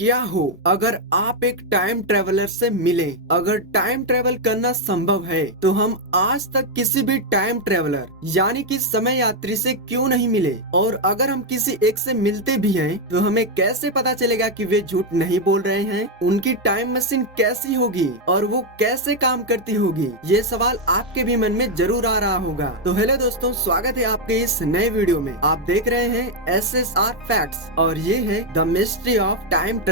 क्या हो अगर आप एक टाइम ट्रेवलर से मिले? अगर टाइम ट्रेवल करना संभव है तो हम आज तक किसी भी टाइम ट्रेवलर यानी कि समय यात्री से क्यों नहीं मिले? और अगर हम किसी एक से मिलते भी हैं तो हमें कैसे पता चलेगा कि वे झूठ नहीं बोल रहे हैं? उनकी टाइम मशीन कैसी होगी और वो कैसे काम करती होगी? ये सवाल आपके भी मन में जरूर आ रहा होगा। तो हेलो दोस्तों, स्वागत है आपके इस नए वीडियो में। आप देख रहे हैं SSR फैक्ट्स और ये है the mystery of time travel.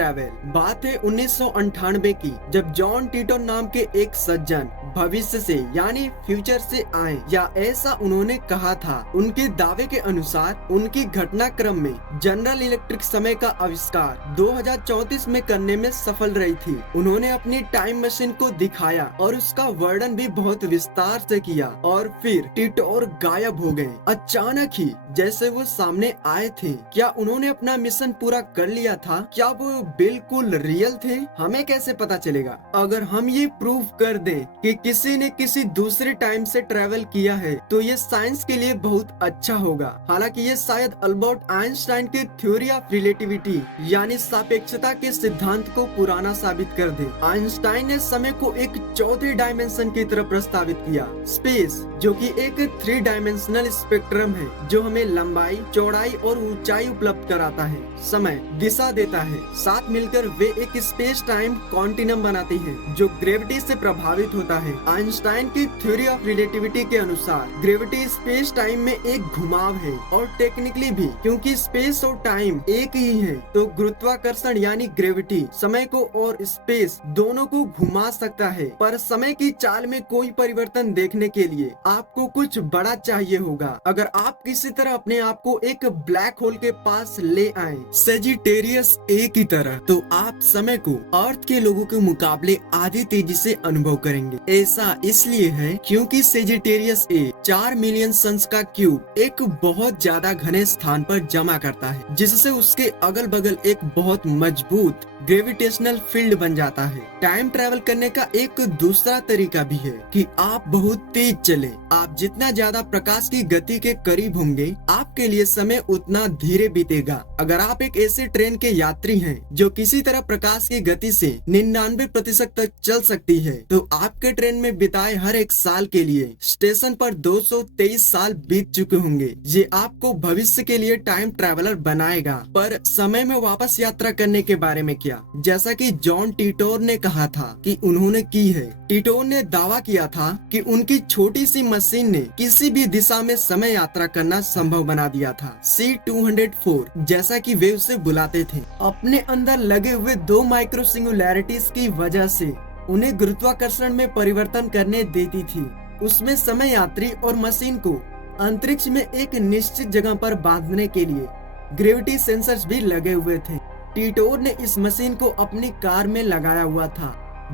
बात है 1998 की, जब जॉन टीटो नाम के एक सज्जन भविष्य से यानी फ्यूचर से आए, या ऐसा उन्होंने कहा था। उनके दावे के अनुसार उनकी घटनाक्रम में जनरल इलेक्ट्रिक समय का आविष्कार 2034 में करने में सफल रही थी। उन्होंने अपनी टाइम मशीन को दिखाया और उसका वर्णन भी बहुत विस्तार से किया, और फिर टीटोर गायब हो गए अचानक ही, जैसे वो सामने आए थे। क्या उन्होंने अपना मिशन पूरा कर लिया था? क्या वो बिल्कुल रियल थे? हमें कैसे पता चलेगा? अगर हम ये प्रूव कर दें कि किसी ने किसी दूसरे टाइम से ट्रेवल किया है तो ये साइंस के लिए बहुत अच्छा होगा। हालांकि ये शायद अल्बर्ट आइंस्टाइन के थ्योरी ऑफ रिलेटिविटी यानी सापेक्षता के सिद्धांत को पुराना साबित कर दे। आइंस्टाइन ने समय को एक चौथे डायमेंशन की तरफ प्रस्तावित किया, स्पेस, जो कि एक 3 डायमेंशनल स्पेक्ट्रम है जो हमें लंबाई, चौड़ाई और ऊंचाई उपलब्ध कराता है। समय दिशा देता है। साथ मिलकर वे एक स्पेस टाइम कॉन्टिनम बनाते हैं जो ग्रेविटी से प्रभावित होता है। आइंस्टाइन की थ्योरी ऑफ रिलेटिविटी के अनुसार ग्रेविटी स्पेस टाइम में एक घुमाव है, और टेक्निकली भी, क्योंकि स्पेस और टाइम एक ही है, तो गुरुत्वाकर्षण यानी ग्रेविटी समय को और स्पेस दोनों को घुमा सकता है। पर समय की चाल में कोई परिवर्तन देखने के लिए आपको कुछ बड़ा चाहिए होगा। अगर आप किसी तरह अपने आप को एक ब्लैक होल के पास ले आए, सेजिटेरियस ए की तरह, तो आप समय को अर्थ के लोगों के मुकाबले आधी तेजी से अनुभव करेंगे। ऐसा इसलिए है क्योंकि सेजिटेरियस ए 4 मिलियन सन्स का क्यूब एक बहुत ज्यादा घने स्थान पर जमा करता है, जिससे उसके अगल बगल एक बहुत मजबूत ग्रेविटेशनल फील्ड बन जाता है। टाइम ट्रैवल करने का एक दूसरा तरीका भी है कि आप बहुत तेज चले। आप जितना ज्यादा प्रकाश की गति के करीब होंगे, आपके लिए समय उतना धीरे बीतेगा। अगर आप एक ऐसे ट्रेन के यात्री हैं जो किसी तरह प्रकाश की गति से 99% तक चल सकती है, तो आपके ट्रेन में बिताए हर एक साल के लिए स्टेशन पर 223 साल बीत चुके होंगे। ये आपको भविष्य के लिए टाइम ट्रैवलर बनाएगा। पर समय में वापस यात्रा करने के बारे में क्या? जैसा कि जॉन टीटोर ने कहा था कि उन्होंने की है। टीटोर ने दावा किया था कि उनकी छोटी सी मशीन ने किसी भी दिशा में समय यात्रा करना संभव बना दिया था। C204 जैसा कि वे उसे बुलाते थे, अपने अंदर लगे हुए 2 माइक्रो सिंगुलैरिटीज की वजह से उन्हें गुरुत्वाकर्षण में परिवर्तन करने देती थी। उसमें समय यात्री और मशीन को अंतरिक्ष में एक निश्चित जगह पर बांधने के लिए ग्रेविटी सेंसर्स भी लगे हुए थे। टीटोर ने इस मशीन को अपनी कार में लगाया हुआ था,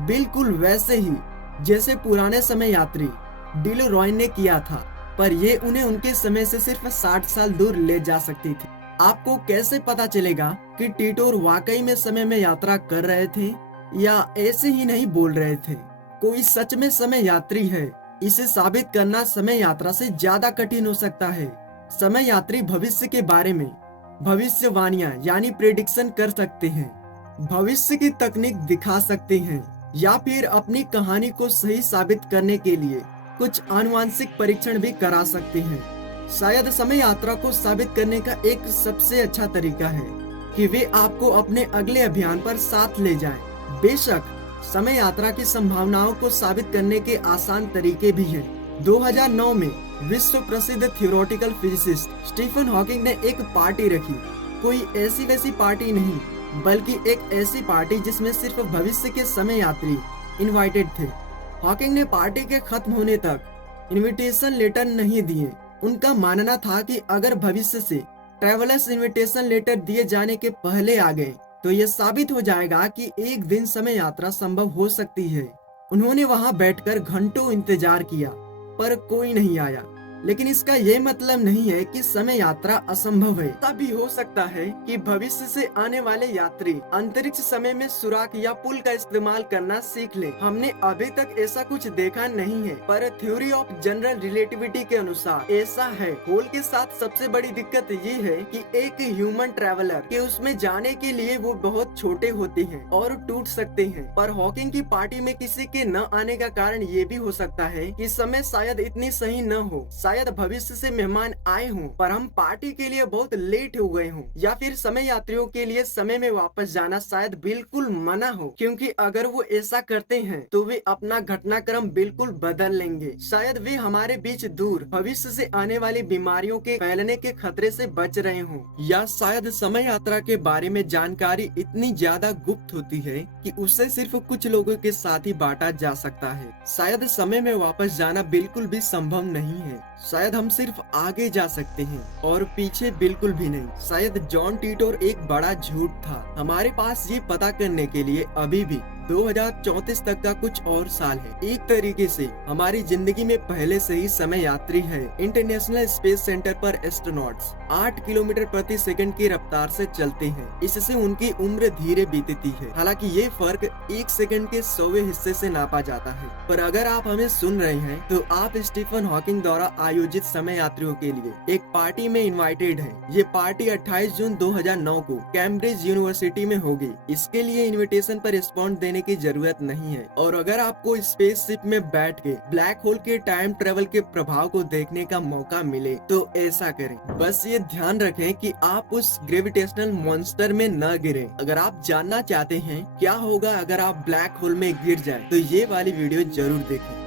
बिल्कुल वैसे ही जैसे पुराने समय यात्री डिलोरॉयन ने किया था, पर ये उन्हें उनके समय से सिर्फ 60 साल दूर ले जा सकती थी। आपको कैसे पता चलेगा कि टीटोर वाकई में समय में यात्रा कर रहे थे या ऐसे ही नहीं बोल रहे थे? कोई सच में समय यात्री है, इसे साबित करना समय यात्रा से ज्यादा कठिन हो सकता है। समय यात्री भविष्य के बारे में भविष्यवाणियां यानी प्रेडिक्शन कर सकते हैं, भविष्य की तकनीक दिखा सकते हैं, या फिर अपनी कहानी को सही साबित करने के लिए कुछ आनुवांशिक परीक्षण भी करा सकते हैं। शायद समय यात्रा को साबित करने का एक सबसे अच्छा तरीका है कि वे आपको अपने अगले अभियान पर साथ ले जाएं। बेशक समय यात्रा की संभावनाओं को साबित करने के आसान तरीके भी हैं। 2009 में विश्व प्रसिद्ध थियोरेटिकल फिजिसिस्ट स्टीफन हॉकिंग ने एक पार्टी रखी। कोई ऐसी वैसी पार्टी नहीं, बल्कि एक ऐसी पार्टी जिसमें सिर्फ भविष्य के समय यात्री इनवाइटेड थे। हॉकिंग ने पार्टी के खत्म होने तक इनविटेशन लेटर नहीं दिए। उनका मानना था कि अगर भविष्य से ट्रैवलर्स इनविटेशन लेटर दिए जाने के पहले आ गए तो ये साबित हो जाएगा कि एक दिन समय यात्रा संभव हो सकती है। उन्होंने वहां बैठकर घंटों इंतजार किया, पर कोई नहीं आया। लेकिन इसका ये मतलब नहीं है कि समय यात्रा असंभव है। तभी हो सकता है कि भविष्य से आने वाले यात्री अंतरिक्ष समय में सुराख या पुल का इस्तेमाल करना सीख ले। हमने अभी तक ऐसा कुछ देखा नहीं है, पर थ्योरी ऑफ जनरल रिलेटिविटी के अनुसार ऐसा है। होल के साथ सबसे बड़ी दिक्कत ये है कि एक ह्यूमन ट्रैवलर के उसमें जाने के लिए वो बहुत छोटे होते हैं और टूट सकते हैं। पर हॉकिंग की पार्टी में किसी के न आने का कारण ये भी हो सकता है कि समय शायद इतनी सही न हो। शायद भविष्य से मेहमान आए हों पर हम पार्टी के लिए बहुत लेट हो गए हों, या फिर समय यात्रियों के लिए समय में वापस जाना शायद बिल्कुल मना हो, क्योंकि अगर वो ऐसा करते हैं तो वे अपना घटनाक्रम बिल्कुल बदल लेंगे। शायद वे हमारे बीच दूर भविष्य से आने वाली बीमारियों के फैलने के खतरे से बच रहे हों, या शायद समय यात्रा के बारे में जानकारी इतनी ज्यादा गुप्त होती है कि उसे सिर्फ कुछ लोगों के साथ ही बांटा जा सकता है। शायद समय में वापस जाना बिल्कुल भी संभव नहीं है। शायद हम सिर्फ आगे जा सकते हैं और पीछे बिल्कुल भी नहीं। शायद जॉन टिटोर एक बड़ा झूठ था। हमारे पास ये पता करने के लिए अभी भी 2034 तक का कुछ और साल है। एक तरीके से हमारी जिंदगी में पहले से ही समय यात्री है। इंटरनेशनल स्पेस सेंटर पर एस्ट्रोनॉट्स 8 किलोमीटर प्रति सेकंड की रफ्तार से चलते हैं। इससे उनकी उम्र धीरे बीतती है। हालांकि ये फर्क 1 सेकंड के 100वें हिस्से से नापा जाता है। पर अगर आप हमें सुन रहे हैं तो आप स्टीफन हॉकिंग द्वारा आयोजित समय यात्रियों के लिए एक पार्टी में इनवाइटेड हैं। ये पार्टी 28 जून 2009 को कैम्ब्रिज यूनिवर्सिटी में होगी। इसके लिए इनविटेशन पर रिस्पॉन्ड देने की जरूरत नहीं है। और अगर आपको स्पेसशिप में बैठ के ब्लैक होल के टाइम ट्रेवल के प्रभाव को देखने का मौका मिले तो ऐसा करें। बस ये ध्यान रखें कि आप उस ग्रेविटेशनल मॉन्स्टर में न गिरें। अगर आप जानना चाहते हैं क्या होगा अगर आप ब्लैक होल में गिर जाएं, तो ये वाली वीडियो जरूर देखें।